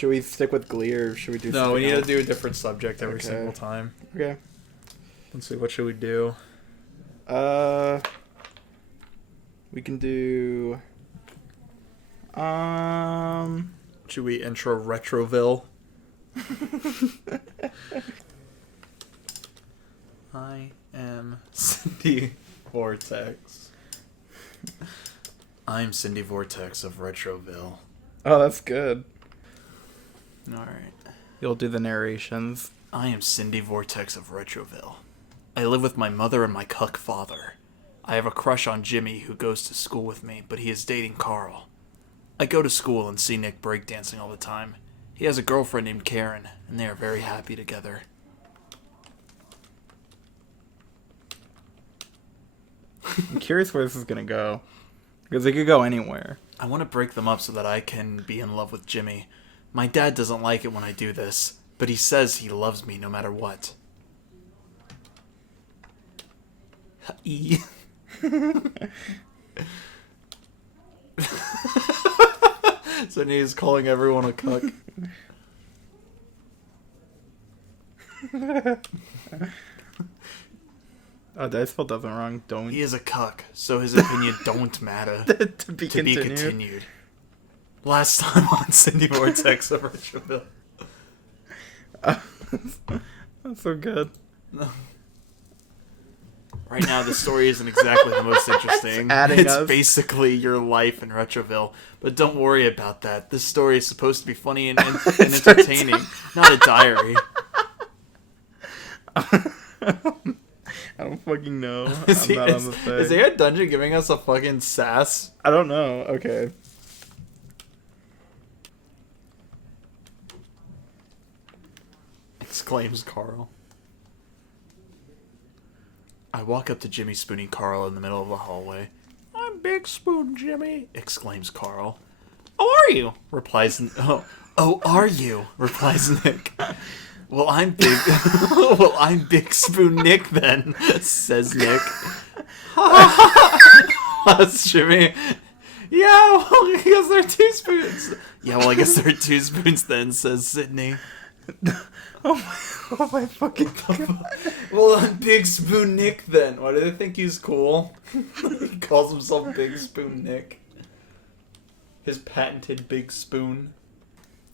Should we stick with Glee or should we do something No, we need else? to do a different subject every single time. Okay. Let's see, what should we do? We can do... Should we intro Retroville? I am Cindy Vortex. I'm Cindy Vortex of Retroville. Oh, that's good. Alright. You'll do the narrations. I am Cindy Vortex of Retroville. I live with my mother and my cuck father. I have a crush on Jimmy who goes to school with me, but he is dating Carl. I go to school and see Nick breakdancing all the time. He has a girlfriend named Karen, and they are very happy together. I'm curious where this is gonna go. Because it could go anywhere. I want to break them up so that I can be in love with Jimmy. My dad doesn't like it when I do this, but he says he loves me no matter what. So he's calling everyone a cuck. Oh, did I spell doesn't wrong? Don't. He is a cuck, so his opinion don't matter. to be continued. Last time on Cindy Vortex of Retroville. That's so good. Right now, the story isn't exactly the most interesting. It's basically your life in Retroville. But don't worry about that. This story is supposed to be funny and entertaining, not a diary. I don't fucking know. Is there a dungeon giving us a fucking sass? I don't know. Okay. Exclaims Carl. I walk up to Jimmy spooning Carl in the middle of the hallway. I'm Big Spoon, Jimmy, exclaims Carl. Oh, are you? Replies are you? Replies Nick. Well, I'm Big Spoon Nick then, says Nick. That's Jimmy. Yeah, well, I guess there are 2 spoons. Yeah, well, I guess there are 2 spoons then, says Sydney. Oh my fucking god. Well, I'm Big Spoon Nick then. Why do they think he's cool? He calls himself Big Spoon Nick. His patented Big Spoon.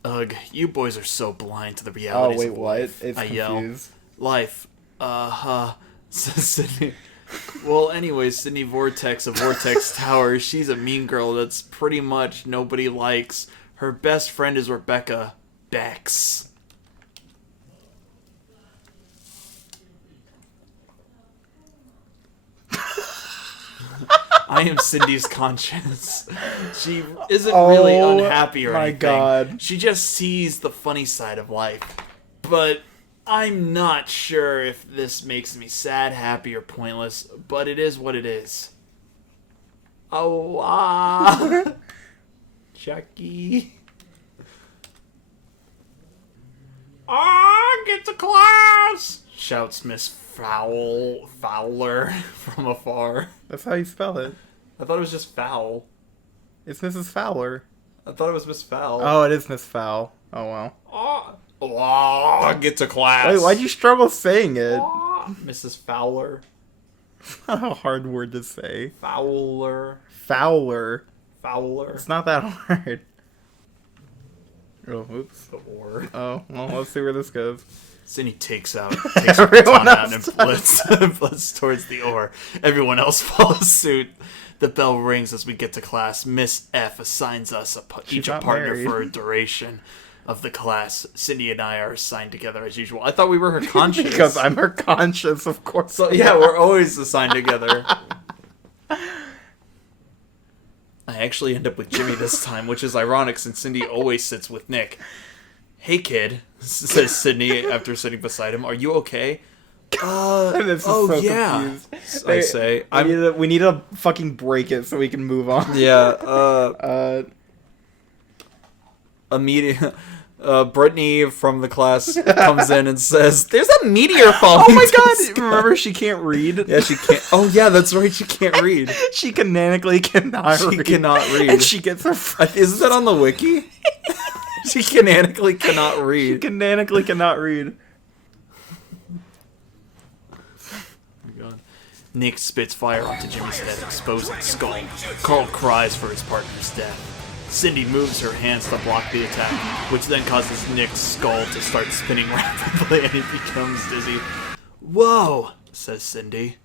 Ugh, you boys are so blind to the realities of life. It's I confused. Yell. Life. Says Sydney. Well, anyways, Sydney Vortex of Vortex Tower, she's a mean girl that's pretty much nobody likes. Her best friend is Rebecca Bex. I am Cindy's conscience. She isn't really unhappy or anything. God. She just sees the funny side of life. But I'm not sure if this makes me sad, happy, or pointless, but it is what it is. Oh, Chucky. Get to class! Shouts Miss Fowler from afar. That's how you spell it. I thought it was just Fowl. It's Mrs. Fowler. I thought it was Miss Fowl. Oh, it is Miss Fowl. Oh, well. Get to class. Wait, why'd you struggle saying it? Mrs. Fowler. Not a hard word to say. Fowler. It's not that hard. Oh, oops. Oh, well, let's see where this goes. Cindy takes her baton out and blitz towards the oar. Everyone else follows suit. The bell rings as we get to class. Miss F assigns us each a partner for a duration of the class. Cindy and I are assigned together as usual. I thought we were her conscience. Because I'm her conscience, of course. So yeah, we're always assigned together. I actually end up with Jimmy this time, which is ironic since Cindy always sits with Nick. Hey kid, says Sydney after sitting beside him. Are you okay? Confused. I say. We need to fucking break it so we can move on. Yeah. A meteor. Brittany from the class comes in and says, "There's a meteor falling." Oh my god! Remember, she can't read. Yeah, she can't. Oh yeah, that's right. She can't read. She canonically cannot read. She cannot read. And she gets her. Isn't that on the wiki? She canonically cannot She read. canonically cannot read. Oh my God. Nick spits fire onto Jimmy's head, exposing his skull. Carl cries for his partner's death. Cindy moves her hands to block the attack, which then causes Nick's skull to start spinning rapidly and he becomes dizzy. Whoa, says Cindy.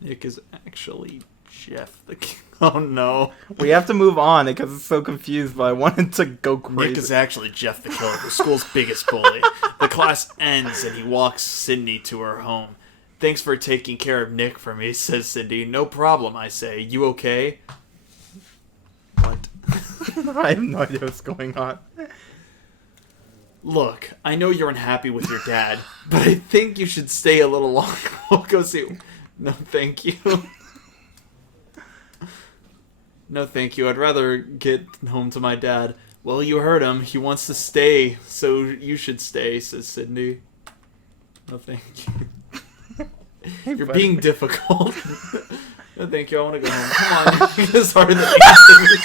Nick is actually Jeff the King. Oh no. We have to move on because it's so confused, but I wanted to go crazy. Nick is actually Jeff the Killer, the school's biggest bully. The class ends and he walks Cindy to her home. Thanks for taking care of Nick for me, says Cindy. No problem, I say. You okay? What? I have no idea what's going on. Look, I know you're unhappy with your dad, but I think you should stay a little longer. We'll go see. No, thank you. No, thank you. I'd rather get home to my dad. Well, you heard him. He wants to stay, so you should stay, says Cindy. No, thank you. You're being difficult. No, thank you. I want to go home. Come on. It's harder than anything.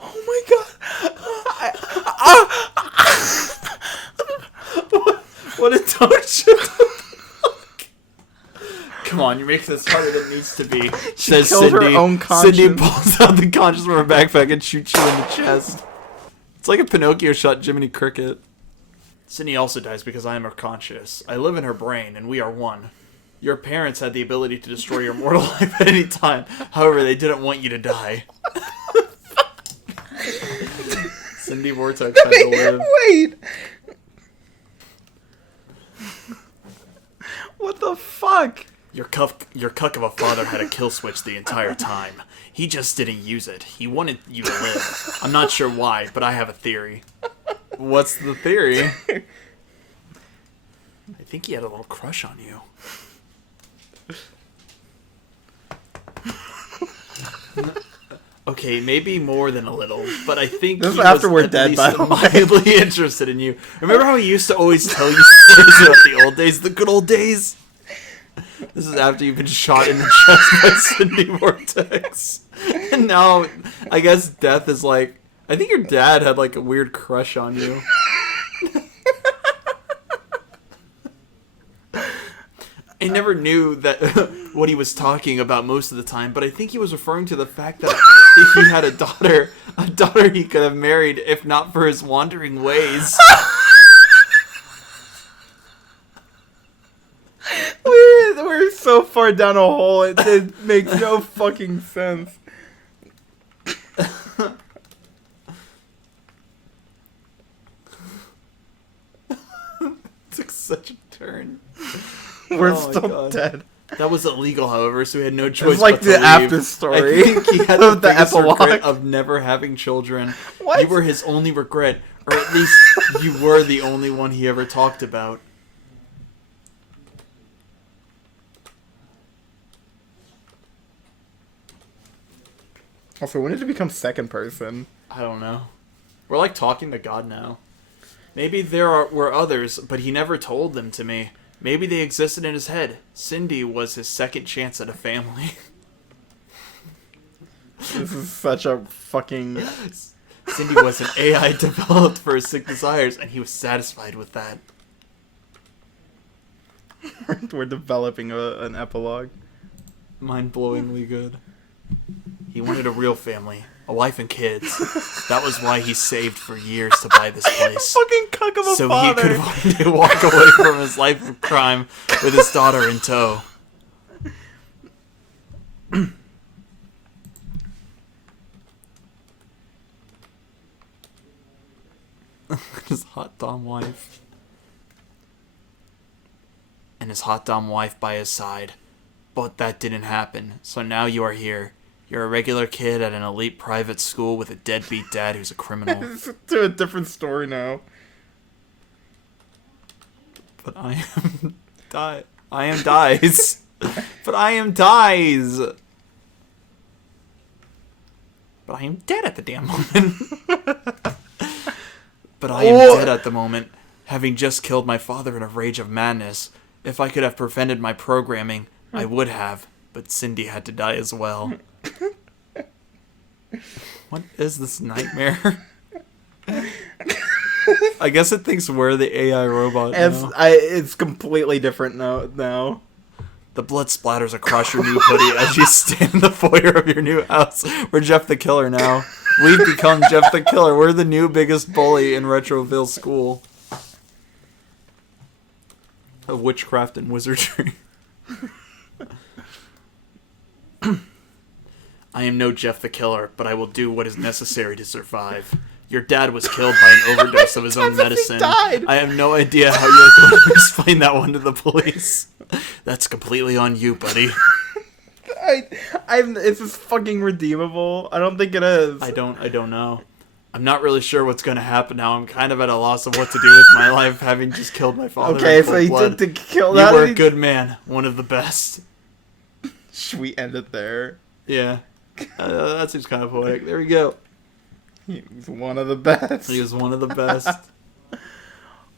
Oh my God. What a don't. Come on, you're making this harder than it needs to be. Says killed her Cindy. own conscience. Cindy pulls out the conscience from her backpack and shoots you in the chest. It's like a Pinocchio shot Jiminy Cricket. Cindy also dies because I am her conscious. I live in her brain, and we are one. Your parents had the ability to destroy your mortal life at any time. However, they didn't want you to die. Cindy Vortex had to live. Wait. What the fuck? Your cuck of a father had a kill switch the entire time. He just didn't use it. He wanted you to live. I'm not sure why, but I have a theory. What's the theory? I think he had a little crush on you. Okay, maybe more than a little, but I think this he is after was we're at dead, least by the way. mildly interested in you. Remember how he used to always tell you stories about the old days, the good old days? This is after you've been shot in the chest by Cindy Vortex. And now, I guess death is like... I think your dad had like a weird crush on you. I never knew that what he was talking about most of the time, but I think he was referring to the fact that he had a daughter he could have married if not for his wandering ways. We're so far down a hole, it makes no fucking sense. Took such a turn. We're Oh my still God. dead. That was illegal, however, so we had no choice It's like but the to leave. after story I think he had the of the biggest epilogue. regret of never having children. What? You were his only regret, or at least you were the only one he ever talked about. Also, when did it become second person? I don't know. We're like talking to God now. Maybe were others, but he never told them to me. Maybe they existed in his head. Cindy was his second chance at a family. This is such a fucking... Cindy was an AI developed for his sick desires, and he was satisfied with that. We're developing an epilogue. Mind-blowingly good. He wanted a real family, a wife and kids. That was why he saved for years to buy this place. Fucking cuck of a So father. he could one day walk away from his life of crime with his daughter in tow. His hot Dom wife. And his hot Dom wife by his side. But that didn't happen, so now you are here. You're a regular kid at an elite private school with a deadbeat dad who's a criminal. It's to a different story now. But I am dies. But I am dies. But I am dead at the damn moment. But I am dead at the moment, having just killed my father in a rage of madness. If I could have prevented my programming, I would have. but Cindy had to die as well. What is this nightmare? I guess it thinks we're the AI robot now. It's completely different now. The blood splatters across your new hoodie as you stand in the foyer of your new house. We're Jeff the Killer now. We've become Jeff the Killer. We're the new biggest bully in Retroville school. Of witchcraft and wizardry. I am no Jeff the Killer, but I will do what is necessary to survive. Your dad was killed by an overdose of his own medicine. I have no idea how you're going to explain that one to the police. That's completely on you, buddy. Is this fucking redeemable? I don't think it is. I don't know. I'm not really sure what's going to happen now. I'm kind of at a loss of what to do with my life, having just killed my father. Okay, so he did to kill that. You were a good man. One of the best. Should we end it there? Yeah. That seems kind of poetic. There we go. He was one of the best. He was one of the best.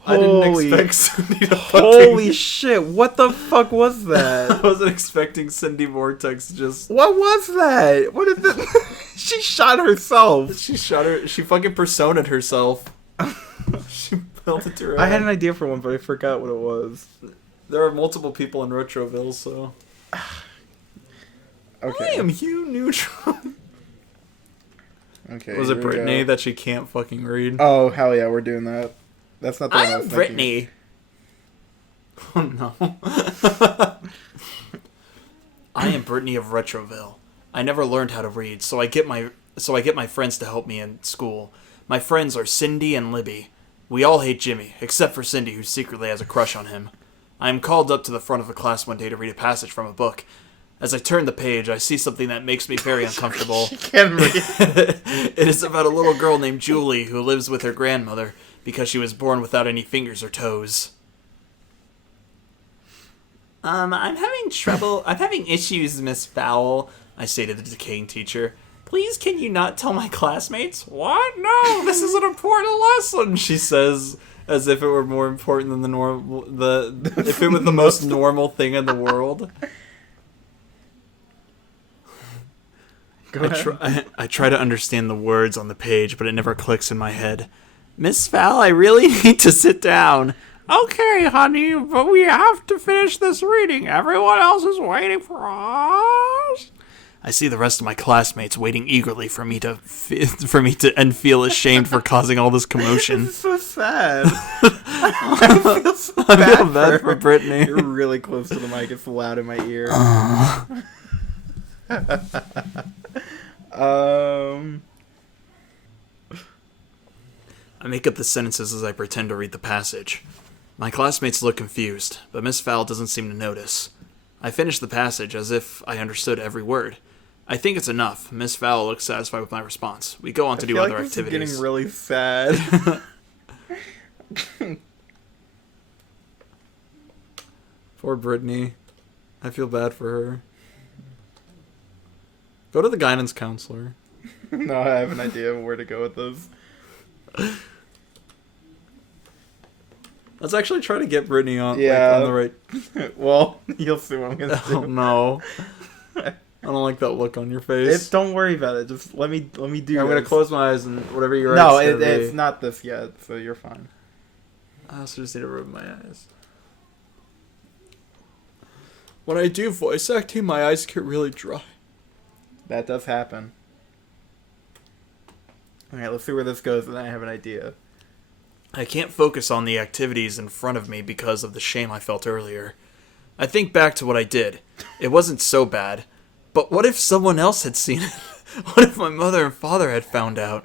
I didn't expect Cindy to Holy shit, what the fuck was that? I wasn't expecting Cindy Vortex just... What was that? What did the... She shot herself. She fucking persona'd herself. She built it to her I had an idea for one, but I forgot what it was. There are multiple people in Retroville, so... Okay. I am Hugh Neutron. Okay. Was it Brittany that she can't fucking read? Oh, hell yeah, we're doing that. That's not the one I was thinking. Brittany. Oh no. I am Brittany of Retroville. I never learned how to read, so I get my friends to help me in school. My friends are Cindy and Libby. We all hate Jimmy, except for Cindy, who secretly has a crush on him. I am called up to the front of the class one day to read a passage from a book. As I turn the page, I see something that makes me very uncomfortable. She can read. It is about a little girl named Julie who lives with her grandmother because she was born without any fingers or toes. I'm having issues, Miss Fowl, I say to the decaying teacher. Please, can you not tell my classmates? What? No, this is an important lesson, she says, as if it were more important than if it was the most normal thing in the world. I try to understand the words on the page, but it never clicks in my head. Miss Fowl, I really need to sit down. Okay, honey, but we have to finish this reading. Everyone else is waiting for us. I see the rest of my classmates waiting eagerly for me to and feel ashamed for causing all this commotion. This is so sad. I feel so bad for Brittany. You're really close to the mic. It's loud in my ear. I make up the sentences as I pretend to read the passage. My classmates look confused, but Miss Fowl doesn't seem to notice. I finish the passage as if I understood every word. I think it's enough. Miss Fowl looks satisfied with my response. We go on to do other activities. This is getting really sad. Poor Brittany. I feel bad for her. Go to the guidance counselor. No, I have an idea of where to go with this. Let's actually try to get Brittany on, on the right... Well, you'll see what I'm going to do. Oh, no. I don't like that look on your face. Don't worry about it. Just let me do I'm going to close my eyes and whatever you're No, it's not this yet, so you're fine. I also just need to rub my eyes. When I do voice acting, my eyes get really dry. That does happen. Alright, let's see where this goes, and then I have an idea. I can't focus on the activities in front of me because of the shame I felt earlier. I think back to what I did. It wasn't so bad. But what if someone else had seen it? What if my mother and father had found out?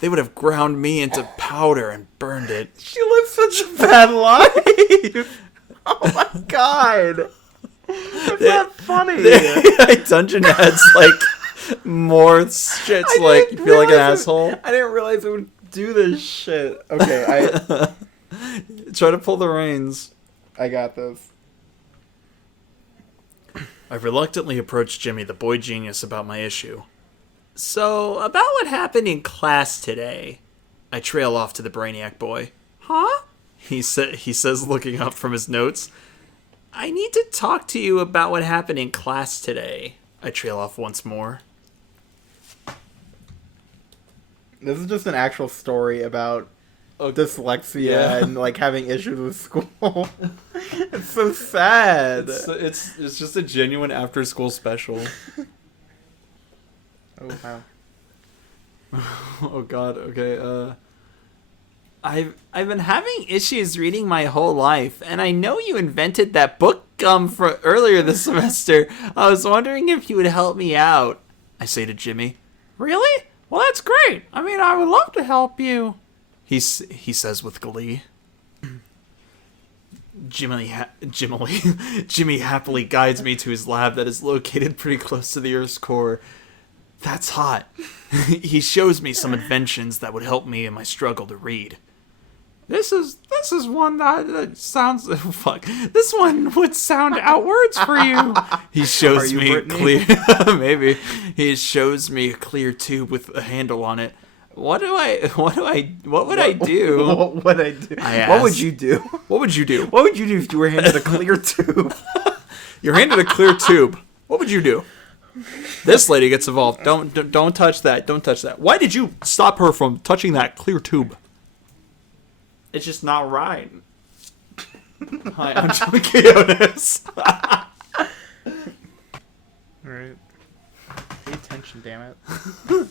They would have ground me into powder and burned it. She lived such a bad life! Oh my god! That's not funny! Dungeon adds, more shits, you feel like an asshole. I didn't realize it would do this shit. Okay, Try to pull the reins. I got this. I reluctantly approached Jimmy, the boy genius, about my issue. So, about what happened in class today. I trail off to the brainiac boy. Huh? He says, looking up from his notes. I need to talk to you about what happened in class today. I trail off once more. This is just an actual story about dyslexia and like having issues with school. It's so sad. It's just a genuine after school special. Oh wow. Oh god, okay, I've been having issues reading my whole life, and I know you invented that book gum for earlier this semester. I was wondering if you would help me out, I say to Jimmy. Really? Well, that's great. I mean, I would love to help you, he says with glee. Jimmy happily guides me to his lab that is located pretty close to the Earth's core. That's hot. He shows me some inventions that would help me in my struggle to read. This is one that sounds... Fuck. This one would sound outwards for you. He shows me a clear... Maybe. He shows me a clear tube with a handle on it. What would I do? What would I do? I asked. What would you do? What would you do? What would you do if you were handed a clear tube? You're handed a clear tube. What would you do? This lady gets involved. Don't touch that. Don't touch that. Why did you stop her from touching that clear tube? It's just not right. Hi, I'm Joey Quiones. Alright. Pay attention, damn it.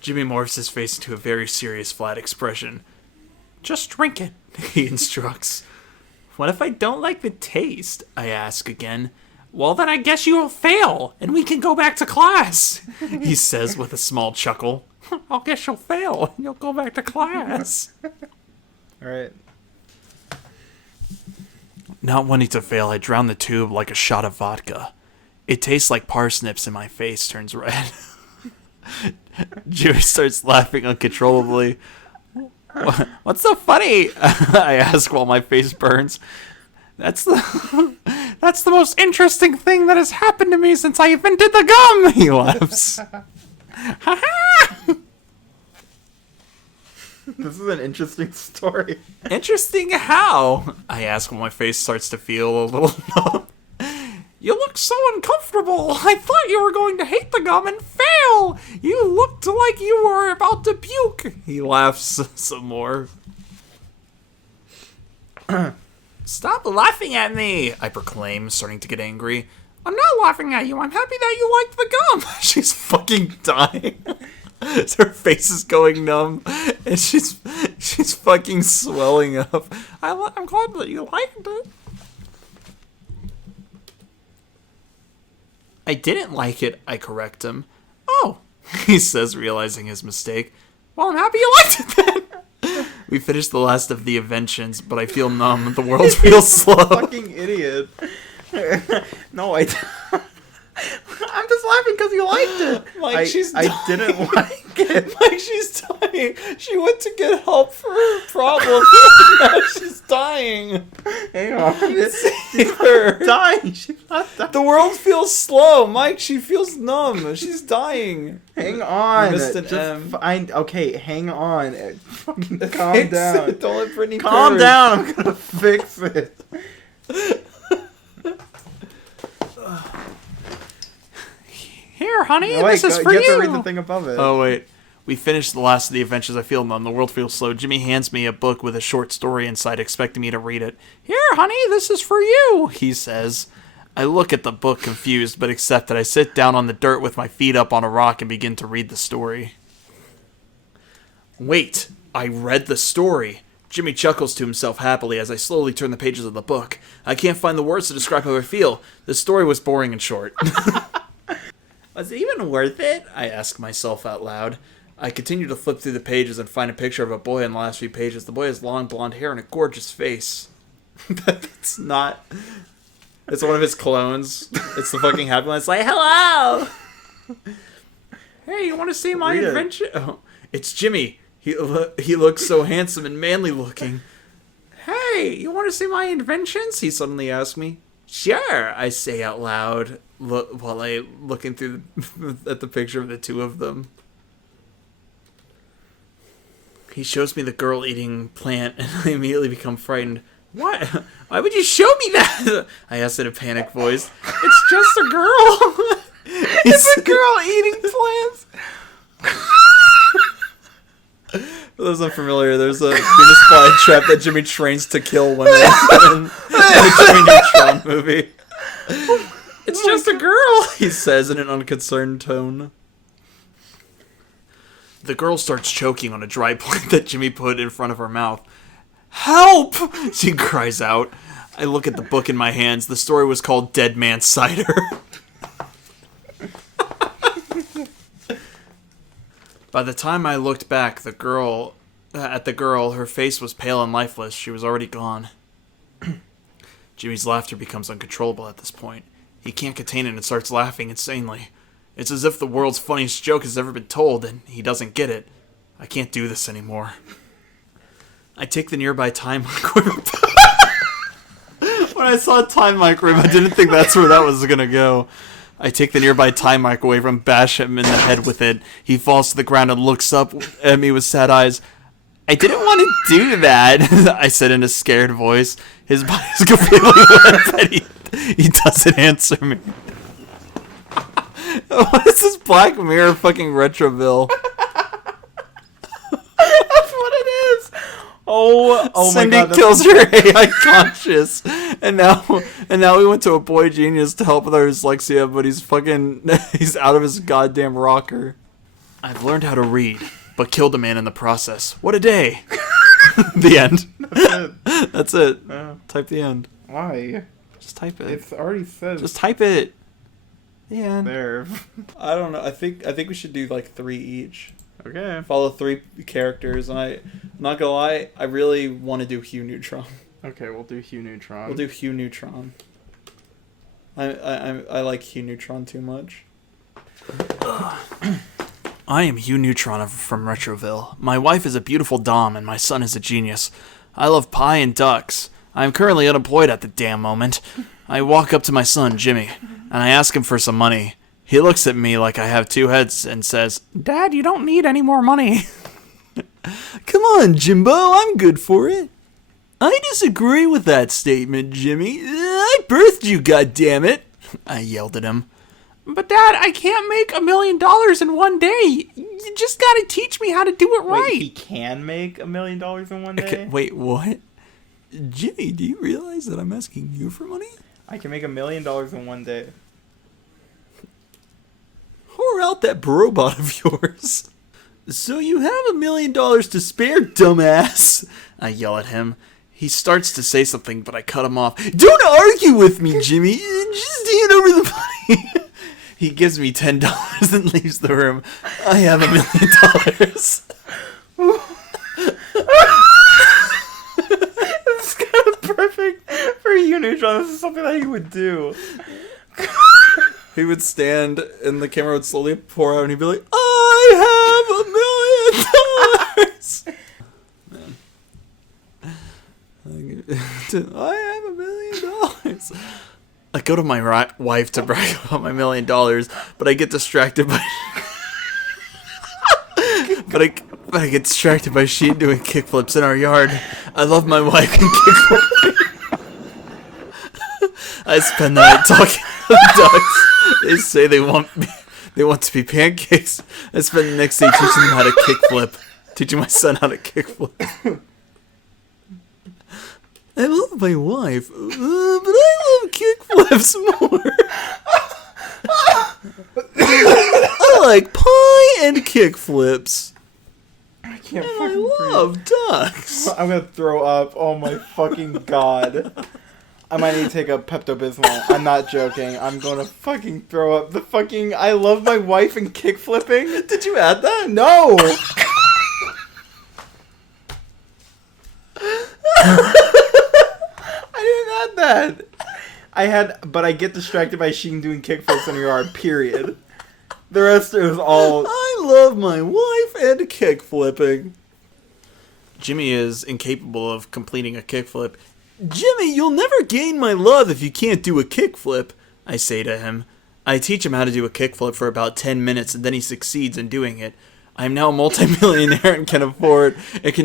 Jimmy morphs his face into a very serious, flat expression. Just drink it, he instructs. What if I don't like the taste? I ask again. Well, then I guess you will fail, and we can go back to class, he says with a small chuckle. I'll guess you'll fail, and you'll go back to class. Alright. Not wanting to fail, I drown the tube like a shot of vodka. It tastes like parsnips and my face turns red. Jimmy starts laughing uncontrollably. What's so funny? I ask while my face burns. That's the most interesting thing that has happened to me since I invented the gum, he laughs. This is an interesting story. Interesting how? I ask when my face starts to feel a little numb. You look so uncomfortable. I thought you were going to hate the gum and fail. You looked like you were about to puke. He laughs some more. Stop laughing at me, I proclaim, starting to get angry. I'm not laughing at you. I'm happy that you liked the gum. She's fucking dying. Her face is going numb, and she's fucking swelling up. I'm glad that you liked it. I didn't like it, I correct him. Oh, he says, realizing his mistake. Well, I'm happy you liked it then. We finished the last of the inventions, but I feel numb. The world feels slow. Fucking idiot. No, I I'm just laughing because you liked it. Like, I didn't like it. Like, she's dying. She went to get help for her problem. Now she's dying. Hang on. Save her. Dying. She's not dying. The world feels slow. Mike, she feels numb. She's dying. Hang on. You missed an M. Okay, hang on. Fucking calm down. Don't let Brittany Calm curse. down. I'm gonna fix it. Here, honey, No, wait, this is for you you. have to read the thing above it. Oh, wait. We finished the last of the adventures. I feel numb. The world feels slow. Jimmy hands me a book with a short story inside, expecting me to read it. Here, honey, this is for you, he says. I look at the book confused, but accept it. I sit down on the dirt with my feet up on a rock and begin to read the story. Wait, I read the story. Jimmy chuckles to himself happily as I slowly turn the pages of the book. I can't find the words to describe how I feel. The story was boring and short. Was it even worth it? I ask myself out loud. I continue to flip through the pages and find a picture of a boy in the last few pages. The boy has long blonde hair and a gorgeous face. That's not... It's one of his clones. It's the fucking happy one. It's like, hello! Hey, you want to see my invention? Oh, it's Jimmy. He looks so handsome and manly looking. Hey, you want to see my inventions? He suddenly asks me. Sure, I say out loud, while I looking through at the picture of the two of them. He shows me the girl eating plant, and I immediately become frightened. Why? Why would you show me that? I asked in a panicked voice. It's just a girl. It's a girl eating plants. For those unfamiliar, there's a Venus flytrap that Jimmy trains to kill women in the Jimmy Neutron movie. It's just a girl, he says in an unconcerned tone. The girl starts choking on a dry plant that Jimmy put in front of her mouth. Help! She cries out. I look at the book in my hands. The story was called Dead Man Cider. By the time I looked back, at the girl, her face was pale and lifeless. She was already gone. Jimmy's laughter becomes uncontrollable at this point. He can't contain it and starts laughing insanely. It's as if the world's funniest joke has ever been told, and he doesn't get it. I can't do this anymore. I take the nearby time microwave. When I saw time microwave, I didn't think that's where that was gonna go. I take the nearby time microwave and bash him in the head with it. He falls to the ground and looks up at me with sad eyes. I didn't want to do that, I said in a scared voice. His body's completely wet, but he doesn't answer me. What is this Black Mirror fucking Retroville? That's what it is. Oh Cindy my god. kills her AI conscious. And now we went to a boy genius to help with our dyslexia, but he's out of his goddamn rocker. I've learned how to read, but killed a man in the process. What a day. The end. That's it. Type the end. Why? Just type it. It's already said. Just type it. The end. There. I don't know. I think we should do like 3 each. Okay. Follow 3 characters, and I'm not gonna lie, I really want to do Hugh Neutron. Okay, we'll do Hugh Neutron. We'll do Hugh Neutron. I like Hugh Neutron too much. I am Hugh Neutron from Retroville. My wife is a beautiful dom, and my son is a genius. I love pie and ducks. I am currently unemployed at the damn moment. I walk up to my son, Jimmy, and I ask him for some money. He looks at me like I have 2 heads and says, Dad, you don't need any more money. Come on, Jimbo, I'm good for it. I disagree with that statement, Jimmy. I birthed you, goddammit. I yelled at him. But Dad, I can't make $1 million in one day. You just gotta teach me how to do it right. Wait, he can make $1 million in one day? Okay, wait, what? Jimmy, do you realize that I'm asking you for money? I can make $1 million in one day. Whore out that robot of yours. So you have $1 million to spare, dumbass. I yell at him. He starts to say something, but I cut him off. Don't argue with me, Jimmy. Just hand over the money. He gives me $10 and leaves the room. I have $1 million. It's kind of perfect for Hugh Neutron. This is something that he would do. He would stand and the camera would slowly pour out and he'd be like, I have $1 million. Man. I have $1 million. I go to my wife to brag about my $1 million, but I get distracted by I get distracted by she doing kickflips in our yard. I love my wife and kickflips. I spend the night talking to the ducks. They say they want to be pancakes. I spend the next day teaching them how to kickflip. Teaching my son how to kickflip. I love my wife, but I love kickflips more. I like pie and kickflips. I can't And fucking I love ducks. I'm gonna throw up. Oh my fucking god. I might need to take a Pepto-Bismol. I'm not joking. I'm gonna fucking throw up. The fucking I love my wife and kickflipping. Did you add that? No! I didn't add that. But I get distracted by Sheen doing kickflips in her yard, period. The rest is all... I love my wife and kickflipping. Jimmy is incapable of completing a kickflip. Jimmy, you'll never gain my love if you can't do a kickflip, I say to him. I teach him how to do a kickflip for about 10 minutes and then he succeeds in doing it. I am now a multimillionaire and can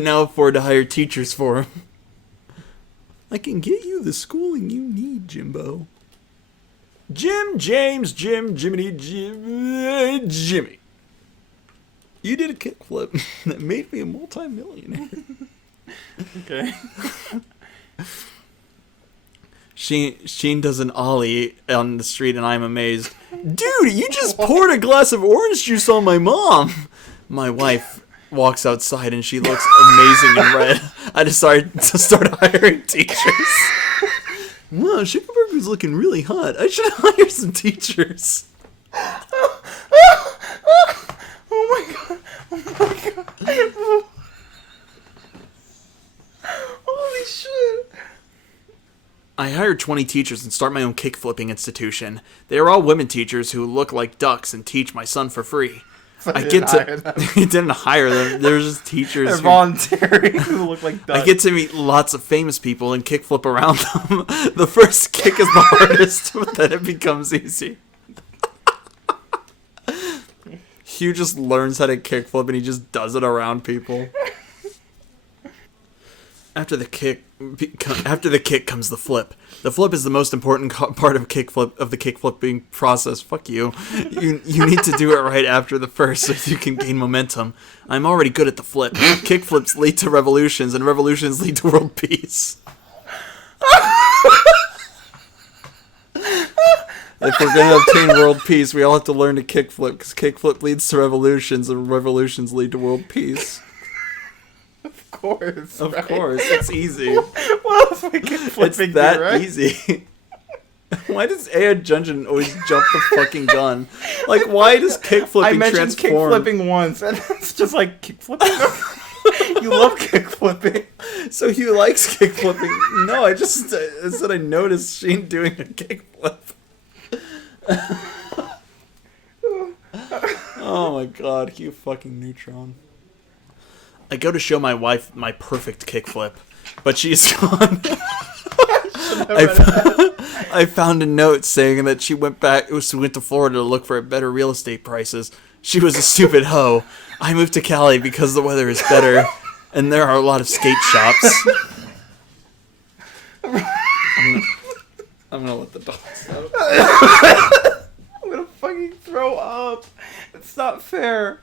now afford to hire teachers for him. I can get you the schooling you need, Jimbo. Jim, James, Jim, Jiminy, Jimmy. You did a kickflip that made me a multi-millionaire. Okay. Sheen does an ollie on the street, and I'm amazed. Dude, you just poured a glass of orange juice on my mom. My wife walks outside, and she looks amazing in red. I decided to start hiring teachers. Wow, Schickenberg looking really hot. I should hire some teachers. Oh my god. Oh my god. Holy shit. I hired 20 teachers and start my own kick-flipping institution. They are all women teachers who look like ducks and teach my son for free. I didn't hire them. They're just teachers. They're voluntary who look like ducks. I get to meet lots of famous people and kickflip around them. The first kick is the hardest, but then it becomes easy. Hugh just learns how to kickflip and he just does it around people. After the kick comes the flip. The flip is the most important part of the kickflipping process. Fuck you. You need to do it right after the first so you can gain momentum. I'm already good at the flip. Kickflips lead to revolutions, and revolutions lead to world peace. If we're going to obtain world peace, we all have to learn to kickflip, because kickflip leads to revolutions, and revolutions lead to world peace. Of course. Of right? course, it's easy. What else we can flipping It's that right? easy. Why does Aya Junjun always jump the fucking gun? Like, why does kickflipping I mentioned transform? kickflipping once, and it's just like kickflipping. You love kickflipping. So Hugh likes kickflipping. No, I said I noticed Sheen doing a kickflip. Oh my god, Hugh fucking Neutron. I go to show my wife my perfect kickflip, but she's gone. I found a note saying that she went to Florida to look for better real estate prices. She was a stupid hoe. I moved to Cali because the weather is better, and there are a lot of skate shops. I'm gonna let the dogs out. I'm gonna fucking throw up. It's not fair.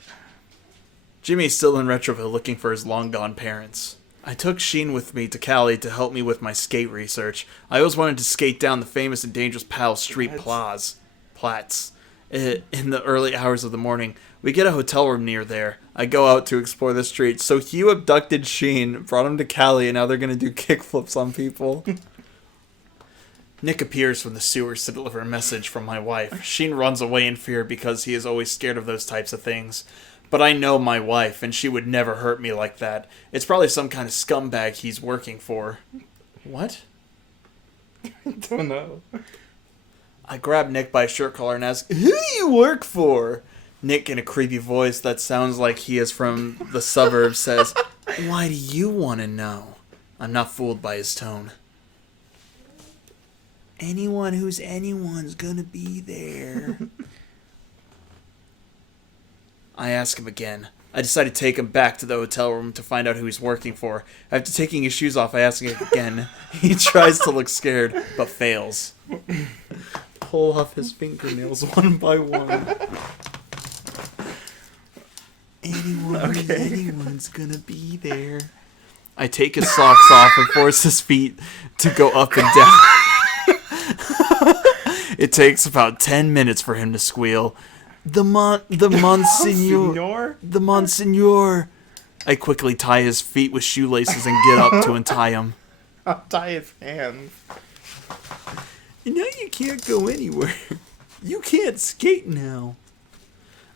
Jimmy's still in Retroville looking for his long-gone parents. I took Sheen with me to Cali to help me with my skate research. I always wanted to skate down the famous and dangerous Powell Street Plats. In the early hours of the morning. We get a hotel room near there. I go out to explore the street. So Hugh abducted Sheen, brought him to Cali, and now they're going to do kickflips on people. Nick appears from the sewers to deliver a message from my wife. Sheen runs away in fear because he is always scared of those types of things. But I know my wife, and she would never hurt me like that. It's probably some kind of scumbag he's working for. What? I don't know. I grab Nick by his shirt collar and ask, "Who do you work for?" Nick, in a creepy voice that sounds like he is from the suburbs, says, "Why do you want to know?" I'm not fooled by his tone. Anyone who's anyone's gonna be there. I ask him again. I decide to take him back to the hotel room to find out who he's working for. After taking his shoes off, I ask him again. He tries to look scared, but fails. Pull off his fingernails one by one. Anyone's gonna be there. I take his socks off and force his feet to go up and down. It takes about 10 minutes for him to squeal. The Monsignor. The Monsignor. I quickly tie his feet with shoelaces and get up to untie him. I'll tie his hands. And now you can't go anywhere. You can't skate now.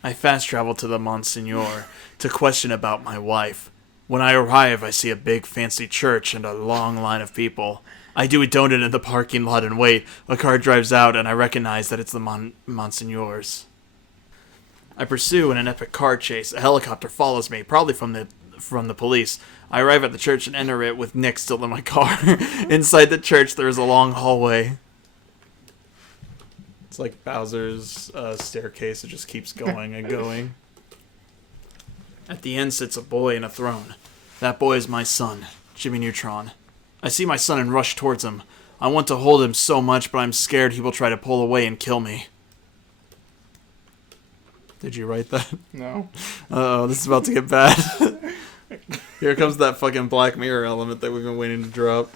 I fast travel to the Monsignor to question about my wife. When I arrive, I see a big fancy church and a long line of people. I do a donut in the parking lot and wait. A car drives out and I recognize that it's the Monsignor's. I pursue in an epic car chase. A helicopter follows me, probably from the police. I arrive at the church and enter it with Nick still in my car. Inside the church, there is a long hallway. It's like Bowser's staircase. It just keeps going and going. At the end sits a boy in a throne. That boy is my son, Jimmy Neutron. I see my son and rush towards him. I want to hold him so much, but I'm scared he will try to pull away and kill me. Did you write that? No. Uh-oh, this is about to get bad. Here comes that fucking Black Mirror element that we've been waiting to drop.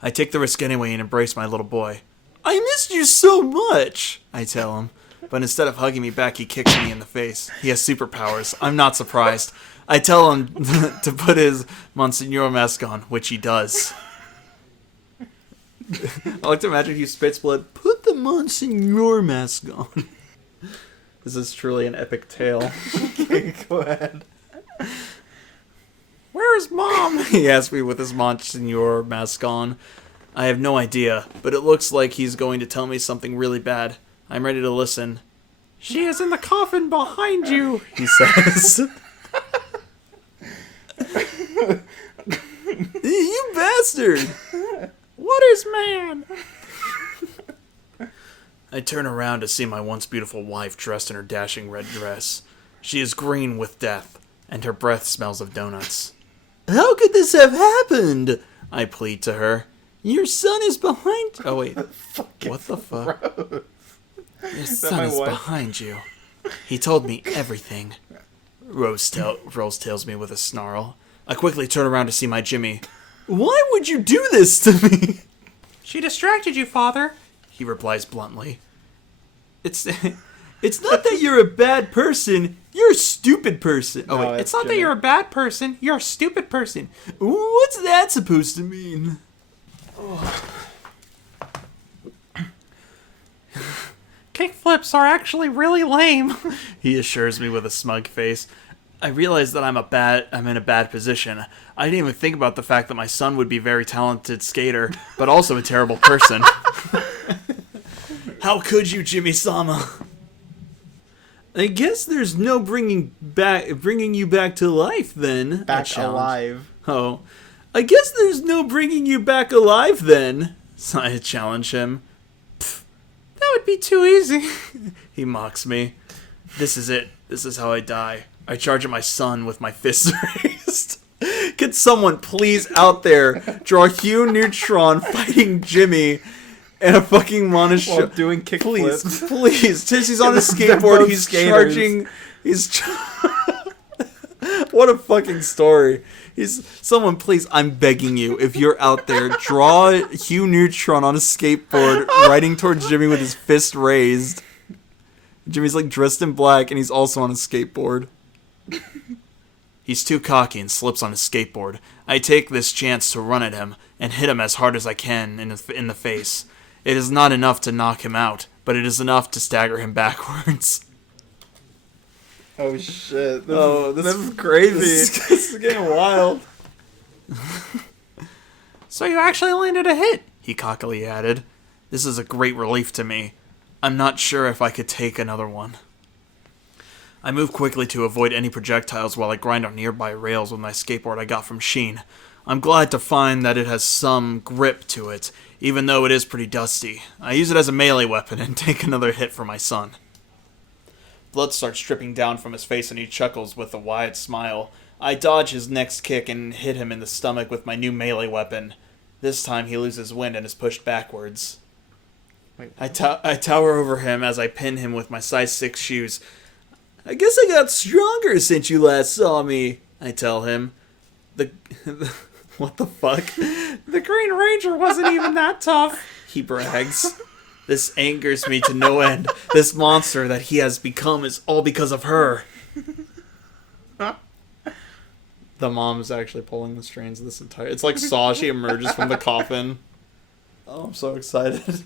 I take the risk anyway and embrace my little boy. I missed you so much, I tell him. But instead of hugging me back, he kicks me in the face. He has superpowers. I'm not surprised. I tell him to put his Monsignor mask on, which he does. I like to imagine he spits blood. Put the Monsignor mask on. This is truly an epic tale. Okay, go ahead. Where's Mom? He asked me with his Monsignor mask on. I have no idea, but it looks like he's going to tell me something really bad. I'm ready to listen. She is in the coffin behind you, he says. You bastard! What is man? I turn around to see my once beautiful wife dressed in her dashing red dress. She is green with death, and her breath smells of donuts. How could this have happened? I plead to her. Your son is behind... Oh, wait. What the fuck? Gross. Your son is behind you. He told me everything. Rose tells me with a snarl. I quickly turn around to see my Jimmy. Why would you do this to me? She distracted you, Father, he replies bluntly. It's not that you're a bad person. You're a stupid person. Oh, wait. It's not that you're a bad person. You're a stupid person. What's that supposed to mean? Kickflips are actually really lame, he assures me with a smug face. I realize that I'm in a bad position. I didn't even think about the fact that my son would be a very talented skater, but also a terrible person. How could you, Jimmy-sama? I guess there's no bringing you back to life then. Back alive. Oh, I guess there's no bringing you back alive then. So I challenge him. That would be too easy. He mocks me. This is it. This is how I die. I charge at my son with my fists raised. Could someone please out there draw Hugh Neutron fighting Jimmy and a fucking monster While doing kickflips. Please. He's on a skateboard. He's charging. What a fucking story. Someone please, I'm begging you, if you're out there, draw Hugh Neutron on a skateboard riding towards Jimmy with his fist raised. Jimmy's like dressed in black and he's also on a skateboard. He's too cocky and slips on his skateboard. I take this chance to run at him and hit him as hard as I can in the face. It is not enough to knock him out, but it is enough to stagger him backwards. Oh shit. This is crazy. This is getting wild. So you actually landed a hit, he cockily added. This is a great relief to me. I'm not sure if I could take another one. I move quickly to avoid any projectiles while I grind on nearby rails with my skateboard I got from Sheen. I'm glad to find that it has some grip to it, even though it is pretty dusty. I use it as a melee weapon and take another hit for my son. Blood starts dripping down from his face and he chuckles with a wide smile. I dodge his next kick and hit him in the stomach with my new melee weapon. This time he loses wind and is pushed backwards. Wait, I tower over him as I pin him with my size 6 shoes. I guess I got stronger since you last saw me, I tell him. What the fuck? The Green Ranger wasn't even that tough, he brags. This angers me to no end. This monster that he has become is all because of her. The mom is actually pulling the strings of this entire... It's like Saw, she emerges from the coffin. Oh, I'm so excited.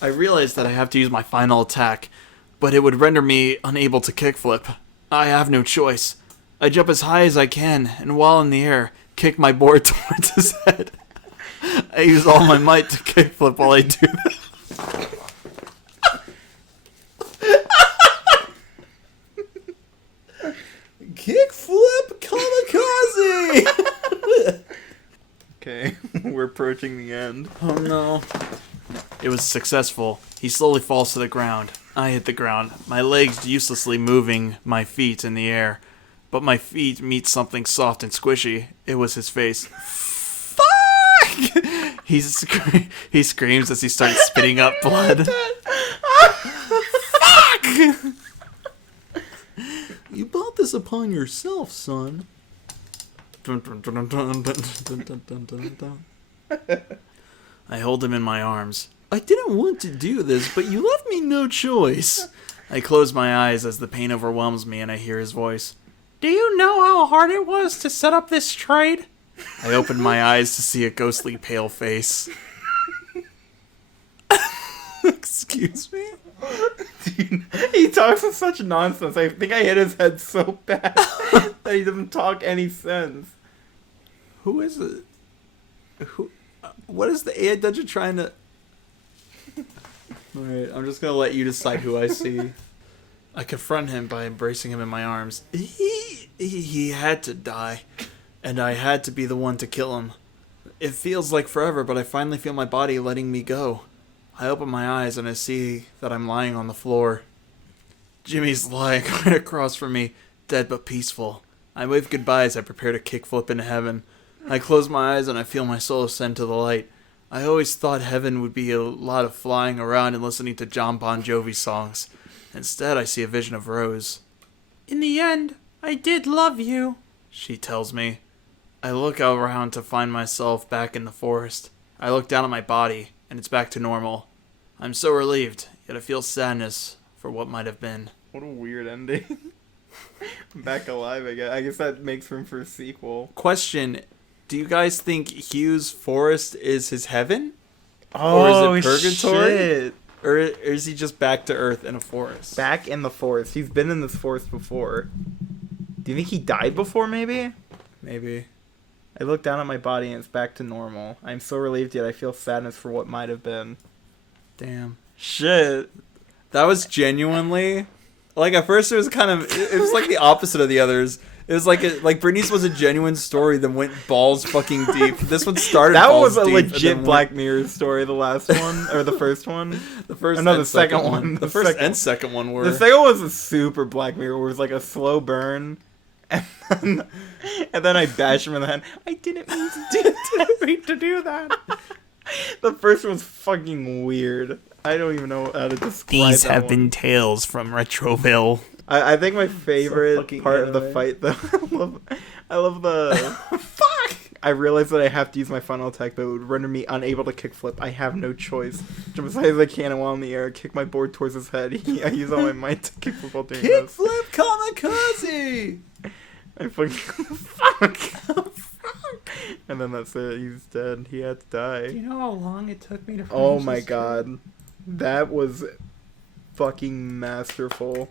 I realize that I have to use my final attack, but it would render me unable to kickflip. I have no choice. I jump as high as I can, and while in the air, kick my board towards his head. I use all my might to kickflip while I do this. Kickflip kamikaze! Okay, we're approaching the end. Oh no. It was successful. He slowly falls to the ground. I hit the ground, my legs uselessly moving my feet in the air. but my feet meet something soft and squishy. It was his face. Fuck! He screams as he starts spitting up blood. Fuck! You brought this upon yourself, son. I hold him in my arms. I didn't want to do this, but you left me no choice. I close my eyes as the pain overwhelms me and I hear his voice. Do you know how hard it was to set up this trade? I open my eyes to see a ghostly pale face. Excuse me? Dude, he talks with such nonsense. I think I hit his head so bad that he doesn't talk any sense. Who is it? What is the AI dungeon trying to... Alright, I'm just gonna let you decide who I see. I confront him by embracing him in my arms. He had to die, and I had to be the one to kill him. It feels like forever, but I finally feel my body letting me go. I open my eyes and I see that I'm lying on the floor. Jimmy's lying right across from me, dead but peaceful. I wave goodbye as I prepare to kickflip into heaven. I close my eyes and I feel my soul ascend to the light. I always thought heaven would be a lot of flying around and listening to John Bon Jovi songs. Instead, I see a vision of Rose. In the end, I did love you, she tells me. I look around to find myself back in the forest. I look down at my body, and it's back to normal. I'm so relieved, yet I feel sadness for what might have been. What a weird ending. I'm back alive again. I guess that makes room for a sequel. Question, do you guys think Hugh's forest is his heaven? Oh, or is it purgatory? shit. Or is he just back to Earth in a forest? Back in the forest. He's been in this forest before. Do you think he died before, maybe? Maybe. I look down at my body and it's back to normal. I'm so relieved, yet I feel sadness for what might have been. Damn. Shit. That was genuinely... Like, at first it was kind of... It was like the opposite of the others. It was like... Britney's was a genuine story, then went balls fucking deep. This one started that balls was a deep, legit Black Mirror story, the last one. Or the first one. The first no, and the second one. one. The first and second one were... The second one was a super Black Mirror, where it was like a slow burn. And then I bash him in the head. I didn't mean to do that. The first one was fucking weird. I don't even know how to describe These that have one. been tales from Retroville. I think my favorite part of the anime. fight, though, I love the... Fuck! I realized that I have to use my final attack, but it would render me unable to kickflip. I have no choice. Jump as high as I can while in the air, kick my board towards his head. I use all my might to kickflip while doing this. Kickflip kamikaze! I fucking... Fuck! And then that's it. He's dead. He had to die. Do you know how long it took me to finish Oh my this god. That was fucking masterful.